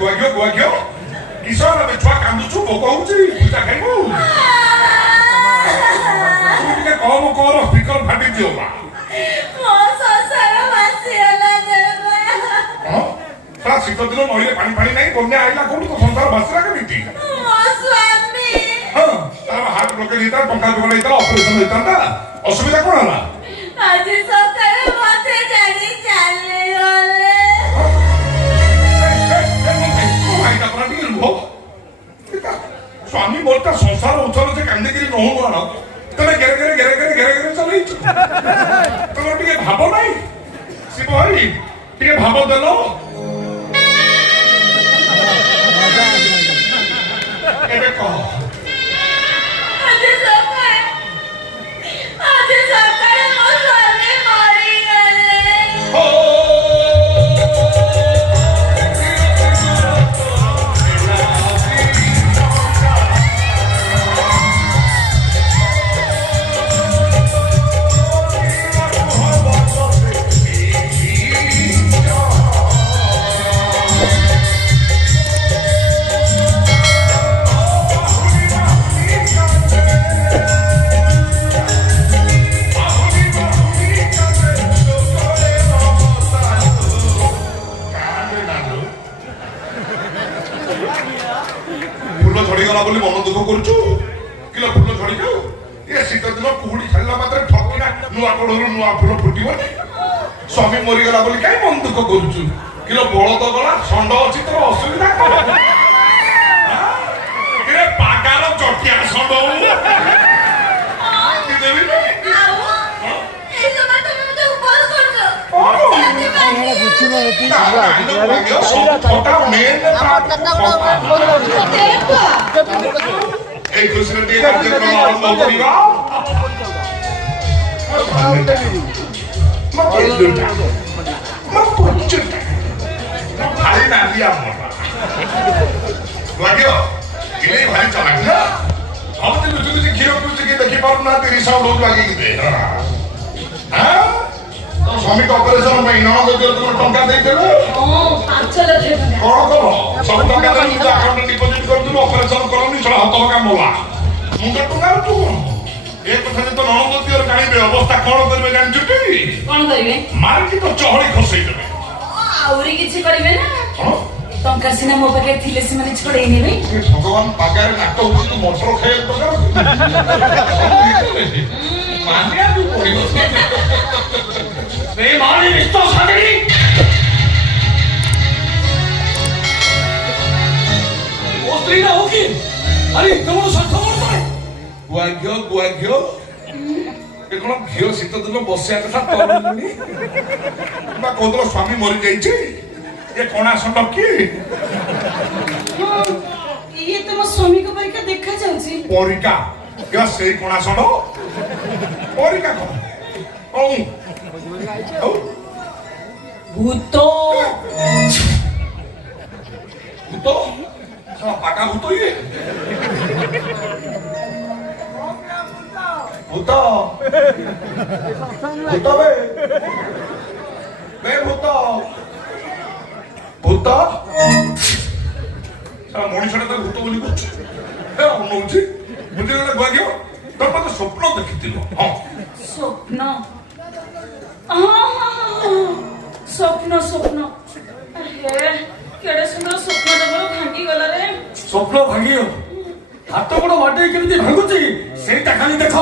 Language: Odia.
ଗୁଆ କିଶୋର ଏବେ ଛୁଆ କାନ୍ଦୁଛୁ ଭୋକ ହଉଛି ପୂଜା ଖାଇବୁ ଟିକେ କମ କର ସ୍ପିକର ଫାଟି ଦିଅ ମା ଶୀତ ଦିନ ନଈରେ ପାଣି ପାଣି ନାହିଁ ବନ୍ୟା ଆଇଲା କୋଉଠି ତ ସଂସାର ଭାସିଲା କେମିତି ହଁ ତାର ହାର୍ଟ ବ୍ଲକେଜ ହେଇଥାନ୍ତା ଟଙ୍କା ଜୋଗାଡ଼ ହେଇଥାନ୍ତା ଅପରେସନ ହେଇଥାନ୍ତା ଅସୁବିଧା କଣ ହେଲା ଆଜି ସକାଳେ ମତେ ଜାଣି ଚାଲିଗଲେ ସ୍ୱାମୀ ମୋର ତା ସଂସାର ଉଚ୍ଚର ଯେ କାନ୍ଦିକିରି ନହୁ ଆଣ ତମେ ଘେରେ ଚଲେଇଛ ତମେ ଟିକେ ଭାବ ନାହିଁ ଶିବ ଭାଇ ଟିକେ ଭାବ ଦେଲ ଏବେ କହ ଆଜି ସକାଳେ ମୋ ସ୍ୱାମୀ ମରିଗଲେ ଫୁଲ ଝଡ଼ିଗଲା ବୋଲି ମନ ଦୁଃଖ କରୁଛୁ କିଲୋ ଫୁଲ ଝଡ଼ିଯାଉ ଏ ଶୀତ ଦିନ କୁହୁଡ଼ି ଛାଡ଼ିଲା ମାତ୍ରେ ଠକିନା ନୂଆ କଢ଼ରୁ ନୂଆ ଫୁଲ ଫୁଟିବନି ସ୍ୱାମୀ ମରିଗଲା ବୋଲି କାହିଁ ମନ ଦୁଃଖ କରୁଛୁ କିଲୋ ବଳଦ ଗଲା ଷଣ୍ଢ ଅଛି ତୋର ଅସୁବିଧା କଣ ପାଗାର ଚଟିଆ ଷଣ୍ଢ এই খুশির দিয়ে কার্যক্রম আরম্ভ করিবা ভারী নালি আমার লাগিও ইলে ভারী চালাক না আমাদের লুচি লুচি ঘিও কুচি কি দেখি পারু না 30 লোক লাগিয়ে দে হ্যাঁ স্বামীকে অপারেশন ପାଇଁ ନଣନ୍ଦ ତୁମର ଟଙ୍କା ଦେଇଦେବେ 5 ଲକ୍ଷ କଣ କର ସବୁ ଟଙ୍କା ଦେଇ ନିଜ ଆକାଉଣ୍ଟରେ ଡିପୋଜିଟ୍ କରିଦେଲୁ ଅପରେସନ କରନି ସେଟା ହାତ ଲଗା ମୋଲା ମୁଣ୍ଡ ଟଙ୍କା ତୁ ଏ କଥା ଯେ ତ ନଣନ୍ଦ ଦିଅର ଜାଣିବେ ଅବସ୍ଥା କଣ କରିବେ ଜାଣିଛୁ କି କଣ କରିବେ ମାରିକି ତ ଚହଳି ଖସେଇ ଦେବେ ଆହୁରି କିଛି କରିବେ ନା ଟଙ୍କା ସିନା ମୋ ପାଖରେ ଥିଲେ ସେମାନେ ଛଡେଇ ନେବେ ଭଗବାନ ପାଗାରେ ନାଟ ହଉଛି ତୁ ମଟର ଖାଇବାକୁ ମାନିବାକୁ ପଡିବ 내 말이 있어 사들이 오스트리나 오긴 아니 너무 설탕으로 따 ଗୁଆ ଏ କଣ ଘିଅ ଶୀତ ଦିନ ବସିବା କଥା କରୁନି ବା କହୁଥିଲ ସ୍ୱାମୀ ମରିଯାଇଛି ଏ କଣା ଷଣ୍ଢ କିଏ ଇଏ ତମ ସ୍ୱାମୀଙ୍କ ପରିକା ଦେଖାଯାଉଛି ପରିକା ସେଇ କଣା ଷଣ୍ଢ ପରିକା କଣ ଭୂତ ପାକା ଭୂତ ଇଏ ଭୂତ ବେ ଭୂତ ମଣିଷଟା ତ ଭୂତ ବୋଲି କହୁଛି ଅନଉଛି ବୁଝିଗଲେ ଗୁଆଘିଅ ତୋର ମତେ ସ୍ୱପ୍ନ ଦେଖିଥିଲ ହଁ ସ୍ୱପ୍ନ ସ୍ୱପ୍ନ କେଡେ ସୁନ୍ଦର ସ୍ୱପ୍ନ ତମର ଭାଙ୍ଗିଗଲା ରେ ସ୍ୱପ୍ନ ଭାଙ୍ଗିଗଲା ହାତ ଗୋଡ ବାଟେଇ କେମିତି ଭାଙ୍ଗୁଛି ସେଇଟା ଖାଲି ଦେଖ